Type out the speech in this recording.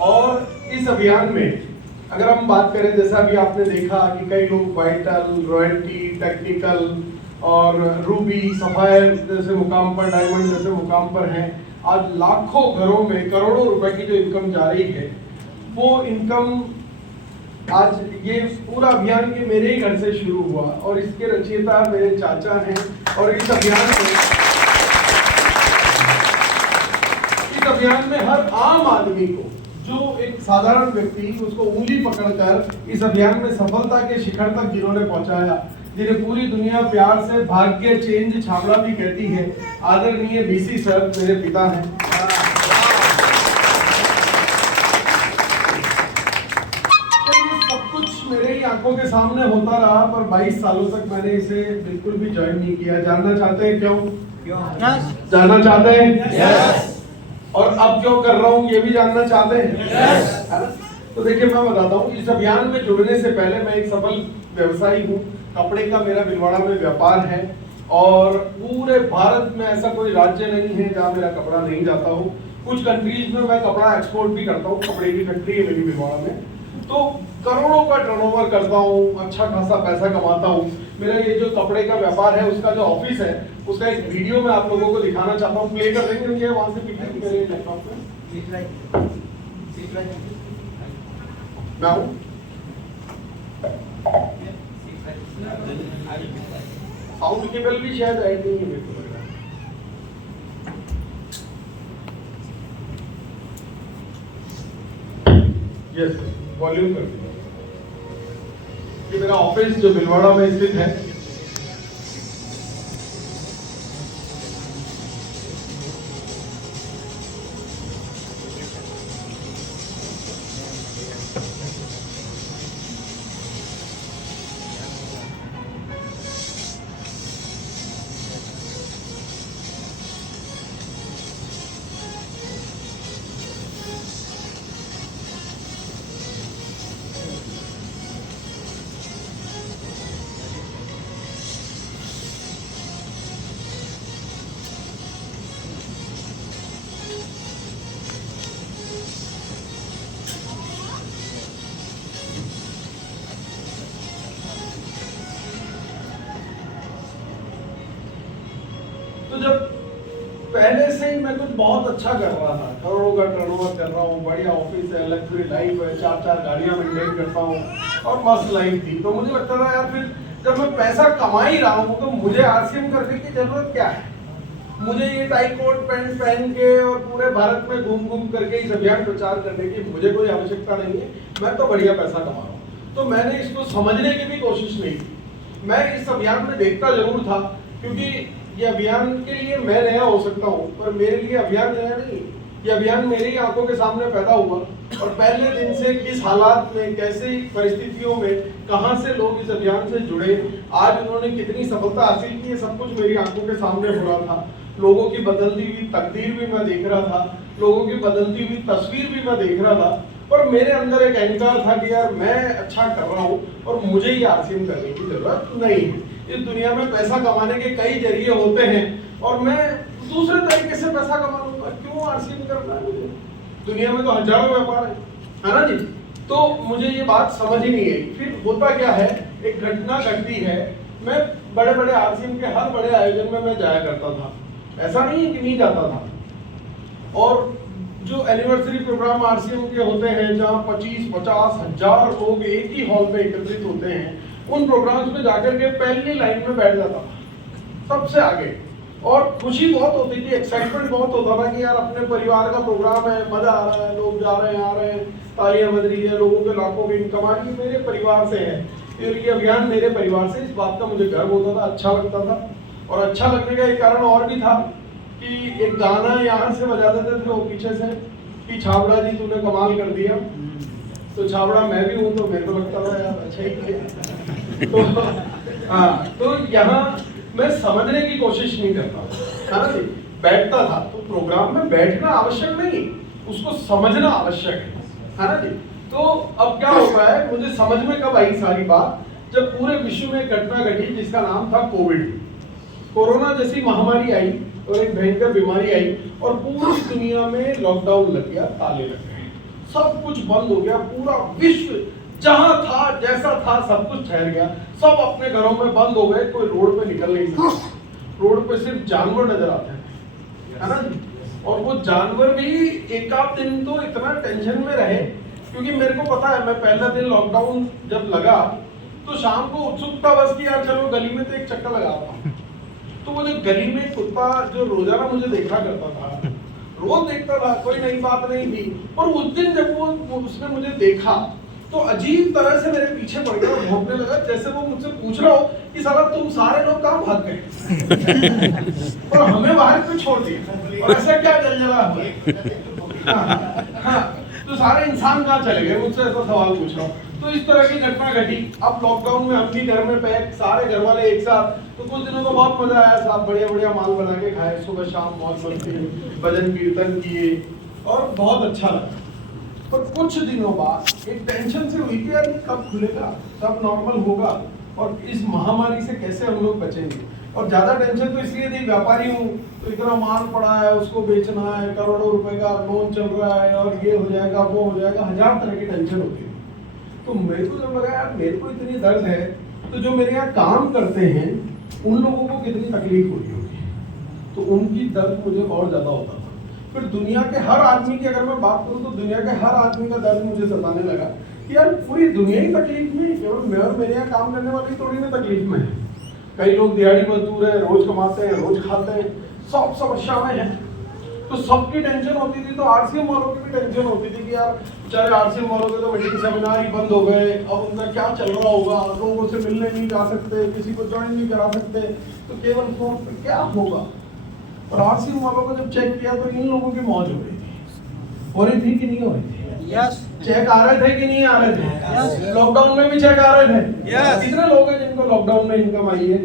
और इस अभियान में अगर हम बात करें, जैसा अभी आपने देखा कि कई लोग वाइटल, रॉयल्टी, टेक्निकल और रूबी, सफायर जैसे मुकाम पर, डायमंड जैसे मुकाम पर हैं। आज लाखों घरों में करोड़ों रुपए की जो इनकम जा रही है, वो इनकम आज ये पूरा अभियान के मेरे ही घर से शुरू हुआ और इसके रचयिता मेरे चाचा हैं। और इस अभियान में हर आम आदमी को, जो एक साधारण व्यक्ति, उसको उंगली पकड़कर इस अभियान में सफलता के शिखर तक जिन्होंने पहुंचाया, जिन्हें पूरी दुनिया प्यार से भाग्य चेंज छाबड़ा भी कहती है, आदरणीय बीसी सर मेरे पिता हैं। सब कुछ मेरे ही आंखों के सामने होता रहा, पर 22 सालों तक मैंने इसे बिल्कुल भी ज्वाइन नहीं किया। जानना चाहते हैं क्यों? जानना चाहते हैं? yes. और अब क्यों कर रहा हूँ ये भी जानना चाहते हैं? yes. तो देखिए मैं बताता हूँ, इस अभियान में जुड़ने से पहले मैं एक सफल व्यवसायी हूँ। कपड़े का मेरा भीलवाड़ा में व्यापार है और पूरे भारत में ऐसा कोई राज्य नहीं है जहाँ मेरा कपड़ा नहीं जाता हो। कुछ कंट्रीज में मैं कपड़ा एक्सपोर्ट भी करता हूँ, कपड़े की फैक्ट्री है मेरी भीलवाड़ा में, तो करोड़ों का टर्नओवर करता हूँ, अच्छा खासा पैसा कमाता हूँ। मेरा ये जो कपड़े का व्यापार है उसका जो ऑफिस है, उसका एक वीडियो मैं आप लोगों को दिखाना चाहता हूँ। प्ले कर देंगे क्या वहां से पिक्चर मेरे लैपटॉप पे? मैं हूँ साउंड केबल भी शायद ऐड नहीं है मेरे को लग रहा है। यस, वॉल्यूम कर दीजिए। ये मेरा ऑफिस जो भीलवाड़ा में स्थित है, तो जब पहले से ही मैं कुछ बहुत अच्छा कर रहा था, करोड़ों का टर्नओवर कर रहा हूँ, बढ़िया ऑफिस है, लग्जरी लाइफ है, 4-4 गाड़ियां मेंटेन करता हूँ और मस्त लाइफ थी, तो मुझे लगता था यार फिर जब मैं पैसा कमा ही रहा हूँ तो मुझे आरसीएम करने की जरूरत क्या है? मुझे ये टाई कोट पैंट पहन के और पूरे भारत में घूम घूम करके इस अभियान प्रचार करने की मुझे कोई आवश्यकता नहीं है। मैं तो बढ़िया पैसा कमा रहा हूँ। तो मैंने इसको समझने की भी कोशिश नहीं की। मैं इस अभियान में देखता जरूर था, क्योंकि ये अभियान के लिए मैं नया हो सकता हूँ पर मेरे लिए अभियान नया नहीं। ये अभियान मेरी आंखों के सामने पैदा हुआ और पहले दिन से किस हालात में, कैसे परिस्थितियों में, कहां से लोग इस अभियान से जुड़े, आज उन्होंने कितनी सफलता हासिल की, सब कुछ मेरी आंखों के सामने हो रहा था। लोगों की बदलती हुई तकदीर भी मैं देख रहा था, लोगों की बदलती हुई तस्वीर भी मैं देख रहा था, पर मेरे अंदर एक अहंकार था कि यार मैं अच्छा कर रहा हूँ और मुझे ही आरसीएम करने की जरूरत नहीं है। इस दुनिया में पैसा कमाने के कई जरिए होते हैं और मैं दूसरे तरीके से पैसा कमा लूंगा, क्यों आरसीएम करना है मुझे? दुनिया में तो हजारों व्यापार है ना जी। तो मुझे ये बात समझ ही नहीं आई। फिर होता क्या है, एक घटना घटती है। मैं बड़े बड़े आरसीएम के हर बड़े आयोजन में मैं जाया करता था, ऐसा नहीं है कि नहीं जाता था। और जो एनिवर्सरी प्रोग्राम आरसीएम के होते हैं जहाँ 25-50 हजार लोग एक ही हॉल में एकत्रित होते हैं, उन प्रोग्राम्स में जाकर के पहली लाइन में बैठ जाता था सबसे आगे और खुशी बहुत होती थी, एक्साइटमेंट बहुत होता था कि यार अपने परिवार का प्रोग्राम है, मजा आ रहा है, लोग जा रहे हैं, आ रहे हैं, तालियां बज रही है, लोगों के लाखों की इनकम आ रही है, मेरे परिवार से है। फिर ये अभियान मेरे परिवार से, इस बात का मुझे गर्व होता था, अच्छा लगता था। और अच्छा लगने का एक कारण और भी था कि एक गाना यहाँ से बजा देते थे वो पीछे से कि छाबड़ा जी तूने कमाल कर दिया। तो छाबड़ा मैं भी हूँ तो मेरे को लगता था यार अच्छा ही किया। तो हाँ, तो यहाँ मैं समझने की कोशिश नहीं करता, है ना जी। बैठता था तो प्रोग्राम में बैठना आवश्यक नहीं, उसको समझना आवश्यक है ना जी। तो अब क्या होता है, मुझे समझ में कब आई सारी बात, जब पूरे विश्व में घटना घटी जिसका नाम था कोविड। कोरोना जैसी महामारी आई और एक भयंकर बीमारी आई और पूरी दुनिया में लॉकडाउन लग गया, ताले लग गए, सब कुछ बंद हो गया, पूरा विश्व जहां था जैसा था सब कुछ ठहर गया, सब अपने घरों में बंद हो गए, कोई रोड पे निकल नहीं सकता, रोड पे सिर्फ जानवर नजर आते हैं, है ना। और वो जानवर भी एक आध दिन तो इतना टेंशन में रहे, क्योंकि मेरे को पता है, मैं पहला दिन लॉकडाउन जब लगा तो शाम को उत्सुकता बस की यार चलो गली में तो एक चक्कर लगाता हूँ। तो वो जो गली में कुत्ता जो रोजाना मुझे देखा करता था, रोज देखता था, कोई नई बात नहीं थी, और उस दिन जब वो उसने मुझे देखा तो अजीब तरह से मेरे पीछे पड़ गया, भौंकने लगा, जैसे वो मुझसे पूछ रहा हो कि साला तुम सारे लोग कहाँ भाग गए और हमें बाहर क्यों छोड़ दिया, और ऐसा क्या जलजला हुआ, हाँ, तो सारे इंसान कहाँ चले गए, मुझसे ऐसा सवाल पूछ रहा हूँ। तो इस तरह की घटना घटी। अब लॉकडाउन में हम भी घर में पैक, सारे घर वाले एक साथ, तो कुछ दिनों को बहुत मजा आया, साथ बढ़िया बढ़िया माल बना के खाए, सुबह शाम मौज मस्ती, भजन कीर्तन किए और बहुत अच्छा लगा। पर कुछ दिनों बाद एक टेंशन से हुई कि यार ये कब खुलेगा, कब नॉर्मल होगा, और इस महामारी से कैसे हम लोग बचेंगे। और ज्यादा टेंशन तो इसलिए थी, व्यापारी हूँ तो इतना माल पड़ा है, उसको बेचना है, करोड़ों रुपए का लोन चल रहा है, और ये हो जाएगा वो हो जाएगा, हजार तरह की टेंशन होती है। तो मेरे को जब लगा यार मेरे को इतनी दर्द है, तो जो मेरे यहाँ काम करते हैं उन लोगों को कितनी तकलीफ हो रही होगी, तो उनकी दर्द मुझे और ज्यादा होता था। फिर दुनिया के हर आदमी की अगर मैं बात करूं तो दुनिया के हर आदमी का दर्द मुझे सताने लगा कि यार पूरी दुनिया ही तकलीफ में है, केवल मैं और मेरे यहाँ काम करने वाली थोड़ी ना तकलीफ में है। कई लोग दिहाड़ी मजदूर है, रोज कमाते हैं, रोज खाते हैं, सब समस्या में है। तो सबकी टेंशन होती थी, तो आरसीएम वालों की भी टेंशन होती थी कि यार बेचारे आरसीएम वालों के तो मीटिंग सेमिनार ही बंद हो गए, अब उनका क्या चल रहा होगा, लोगों से मिलने नहीं जा सकते, किसी को ज्वाइन नहीं करा सकते, तो केवल फोन पे क्या होगा। और आरसीएम वालों को जब चेक किया तो इन लोगों की मौज हो रही थी कि नहीं हो रही थी? यस। चेक आ रहे थे कि नहीं आ रहे थे? Yes. लॉकडाउन में भी चेक आ रहे थे। Yes. कितने लोग हैं जिनको लॉकडाउन में इनकम आई है?